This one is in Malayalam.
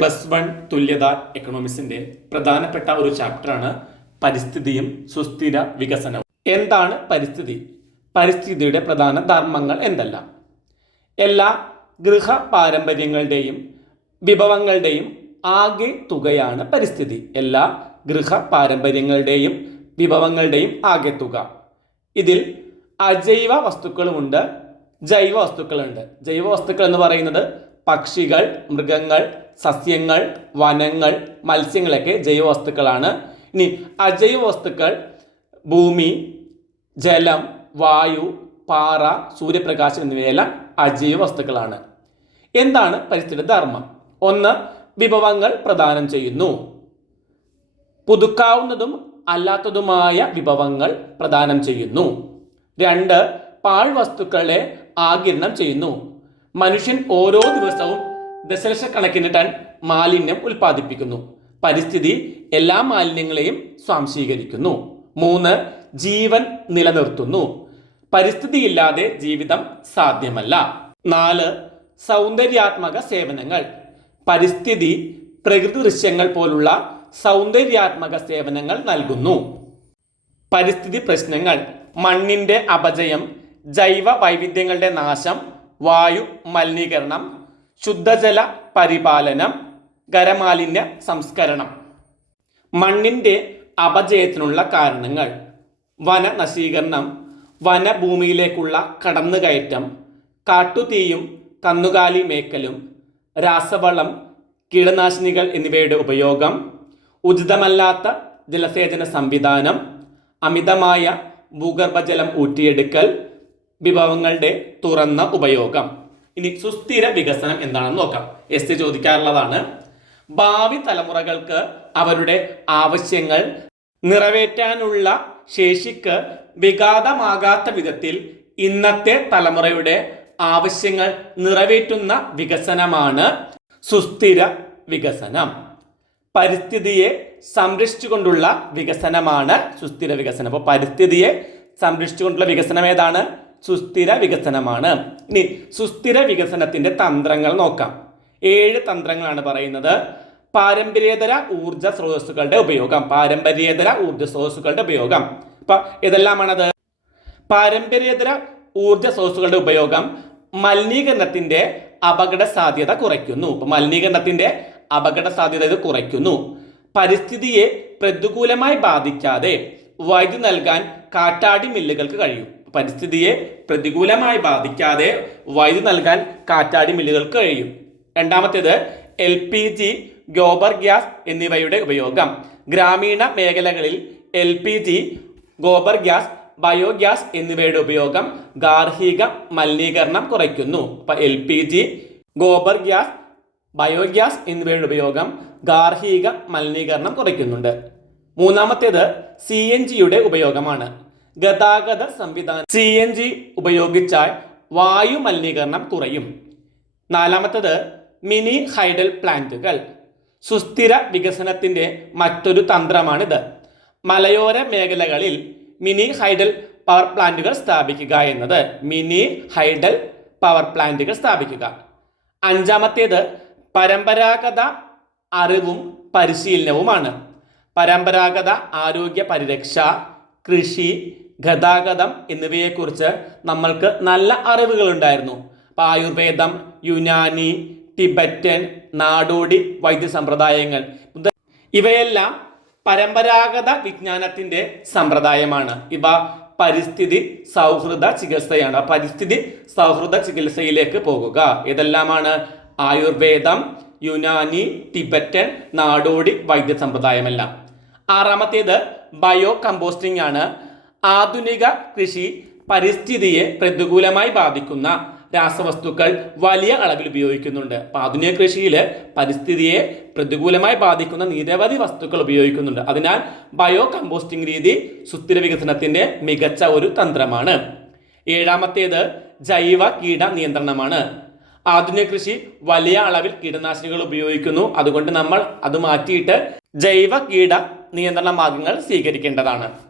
പ്ലസ് വൺ തുല്യത എക്കണോമിക്സിന്റെ പ്രധാനപ്പെട്ട ഒരു ചാപ്റ്ററാണ് പരിസ്ഥിതിയും സുസ്ഥിര വികസനവും. എന്താണ് പരിസ്ഥിതി? പരിസ്ഥിതിയുടെ പ്രധാന ധർമ്മങ്ങൾ എന്തെല്ലാം? എല്ലാ ഗൃഹ പാരമ്പര്യങ്ങളുടെയും വിഭവങ്ങളുടെയും ആകെ തുകയാണ് പരിസ്ഥിതി. എല്ലാ ഗൃഹ പാരമ്പര്യങ്ങളുടെയും വിഭവങ്ങളുടെയും ആകെ തുക. ഇതിൽ അജൈവ വസ്തുക്കളുമുണ്ട് ജൈവ വസ്തുക്കളുണ്ട്. ജൈവ വസ്തുക്കൾ എന്ന് പറയുന്നത് പക്ഷികൾ മൃഗങ്ങൾ സസ്യങ്ങൾ വനങ്ങൾ മത്സ്യങ്ങളൊക്കെ ജൈവ വസ്തുക്കളാണ് ഇനി അജൈവ വസ്തുക്കൾ ഭൂമി ജലം വായു പാറ സൂര്യപ്രകാശം എന്നിവയെല്ലാം അജൈവ വസ്തുക്കളാണ് എന്താണ് പരിസ്ഥിതി ധർമ്മം? ഒന്ന് വിഭവങ്ങൾ പ്രദാനം ചെയ്യുന്നു. പുതുക്കാവുന്നതും അല്ലാത്തതുമായ വിഭവങ്ങൾ പ്രദാനം ചെയ്യുന്നു. രണ്ട് പാഴ്വസ്തുക്കളെ ആകിരണം ചെയ്യുന്നു. മനുഷ്യൻ ഓരോ ദിവസവും ദശലക്ഷക്കണക്കിന് ടൺ മാലിന്യം ഉൽപ്പാദിപ്പിക്കുന്നു. പരിസ്ഥിതി എല്ലാ മാലിന്യങ്ങളെയും സ്വാംശീകരിക്കുന്നു. മൂന്ന് ജീവൻ നിലനിർത്തുന്നു. പരിസ്ഥിതിയില്ലാതെ ജീവിതം സാധ്യമല്ല. നാല് സൗന്ദര്യാത്മക സേവനങ്ങൾ. പരിസ്ഥിതി പ്രകൃതി ദൃശ്യങ്ങൾ പോലുള്ള സൗന്ദര്യാത്മക സേവനങ്ങൾ നൽകുന്നു. പരിസ്ഥിതി പ്രശ്നങ്ങൾ. മണ്ണിന്റെ അപജയം ജൈവ വൈവിധ്യങ്ങളുടെ നാശം വായു മലിനീകരണം ശുദ്ധജല പരിപാലനം ഖരമാലിന്യ സംസ്കരണം. മണ്ണിന്റെ അപജയത്തിനുള്ള കാരണങ്ങൾ. വനനശീകരണം വനഭൂമിയിലേക്കുള്ള കടന്നുകയറ്റം കാട്ടുതീയും കന്നുകാലി മേക്കലും രാസവളം കീടനാശിനികൾ എന്നിവയുടെ ഉപയോഗം ഉചിതമല്ലാത്ത ജലസേചന സംവിധാനം അമിതമായ ഭൂഗർഭജലം ഊറ്റിയെടുക്കൽ വിഭവങ്ങളുടെ തുറന്ന ഉപയോഗം. ഇനി സുസ്ഥിര വികസനം എന്താണെന്ന് നോക്കാം. എസ് ചോദിക്കാറുള്ളതാണ് ഭാവി തലമുറകൾക്ക് അവരുടെ ആവശ്യങ്ങൾ നിറവേറ്റാനുള്ള ശേഷിക്ക് വിഘാതമാകാത്ത വിധത്തിൽ ഇന്നത്തെ തലമുറയുടെ ആവശ്യങ്ങൾ നിറവേറ്റുന്ന വികസനമാണ് സുസ്ഥിര വികസനം. പരിസ്ഥിതിയെ സംരക്ഷിച്ചുകൊണ്ടുള്ള വികസനമാണ് സുസ്ഥിര വികസനം. അപ്പോൾ പരിസ്ഥിതിയെ സംരക്ഷിച്ചുകൊണ്ടുള്ള വികസനം ഏതാണ്? സുസ്ഥിര വികസനമാണ്. ഇനി സുസ്ഥിര വികസനത്തിന്റെ തന്ത്രങ്ങൾ നോക്കാം. ഏഴ് തന്ത്രങ്ങളാണ് പറയുന്നത്. പാരമ്പര്യേതര ഊർജ സ്രോതസ്സുകളുടെ ഉപയോഗം പാരമ്പര്യേതര ഊർജ സ്രോതസ്സുകളുടെ ഉപയോഗം. അപ്പൊ ഇതെല്ലാമാണത്? പാരമ്പര്യേതര ഊർജ സ്രോതസ്സുകളുടെ ഉപയോഗം മലിനീകരണത്തിന്റെ അപകട സാധ്യത കുറയ്ക്കുന്നു. ഇപ്പം മലിനീകരണത്തിന്റെ അപകട സാധ്യത ഇത് കുറയ്ക്കുന്നു. പരിസ്ഥിതിയെ പ്രതികൂലമായി ബാധിക്കാതെ വൈദ്യുതി നൽകാൻ കാറ്റാടി മില്ലുകൾക്ക് കഴിയും. പരിസ്ഥിതിയെ പ്രതികൂലമായി ബാധിക്കാതെ വൈദ്യുതി നൽകാൻ കാറ്റാടി മില്ലുകൾക്ക് കഴിയും. രണ്ടാമത്തേത് L P G gobar gas എന്നിവയുടെ ഉപയോഗം. ഗ്രാമീണ മേഖലകളിൽ L P G gobar gas biogas എന്നിവയുടെ ഉപയോഗം ഗാർഹിക മലിനീകരണം കുറയ്ക്കുന്നു. അപ്പൊ L P G gobar gas biogas എന്നിവയുടെ ഉപയോഗം ഗാർഹിക മലിനീകരണം കുറയ്ക്കുന്നുണ്ട്. മൂന്നാമത്തേത് സി എൻ ജിയുടെ ഉപയോഗമാണ്. ഗതാഗത സംവിധാനം. സി എൻ ജി ഉപയോഗിച്ചാൽ വായു മലിനീകരണം കുറയും. നാലാമത്തത് മിനി ഹൈഡൽ പ്ലാന്റുകൾ. സുസ്ഥിര വികസനത്തിന്റെ മറ്റൊരു തന്ത്രമാണിത്. മലയോര മേഖലകളിൽ മിനി ഹൈഡൽ പവർ പ്ലാന്റുകൾ സ്ഥാപിക്കുക എന്നത് മിനി ഹൈഡൽ പവർ പ്ലാന്റുകൾ സ്ഥാപിക്കുക. അഞ്ചാമത്തേത് പരമ്പരാഗത അറിവും പരിശീലനവുമാണ്. പരമ്പരാഗത ആരോഗ്യ പരിരക്ഷ കൃഷി ഗതാഗതം എന്നിവയെക്കുറിച്ച് നമ്മൾക്ക് നല്ല അറിവുകൾ ഉണ്ടായിരുന്നു അപ്പോൾ ആയുർവേദം യുനാനി ടിബറ്റൻ നാടോടി വൈദ്യസമ്പ്രദായങ്ങൾ ഇവയെല്ലാം പരമ്പരാഗത വിജ്ഞാനത്തിന്റെ സമ്പ്രദായമാണ്. ഇവ പരിസ്ഥിതി സൗഹൃദ ചികിത്സയാണ്. പരിസ്ഥിതി സൗഹൃദ ചികിത്സയിലേക്ക് പോകുക. ഇതെല്ലാമാണ് ആയുർവേദം യുനാനി ടിബറ്റൻ നാടോടി വൈദ്യ സമ്പ്രദായമെല്ലാം ആറാമത്തേത് ബയോ കമ്പോസ്റ്റിംഗ് ആണ്. ആധുനിക കൃഷി പരിസ്ഥിതിയെ പ്രതികൂലമായി ബാധിക്കുന്ന രാസവസ്തുക്കൾ വലിയ അളവിൽ ഉപയോഗിക്കുന്നുണ്ട്. അപ്പൊ ആധുനിക കൃഷിയിൽ പരിസ്ഥിതിയെ പ്രതികൂലമായി ബാധിക്കുന്ന നിരവധി വസ്തുക്കൾ ഉപയോഗിക്കുന്നുണ്ട്. അതിനാൽ ബയോ കമ്പോസ്റ്റിംഗ് രീതി സുസ്ഥിര വികസനത്തിന്റെ മികച്ച ഒരു തന്ത്രമാണ്. ഏഴാമത്തേത് ജൈവ കീട നിയന്ത്രണമാണ്. ആധുനിക കൃഷി വലിയ അളവിൽ കീടനാശിനികൾ ഉപയോഗിക്കുന്നു. അതുകൊണ്ട് നമ്മൾ അത് മാറ്റിയിട്ട് ജൈവ കീട നിയന്ത്രണ മാർഗങ്ങൾ സ്വീകരിക്കേണ്ടതാണ്.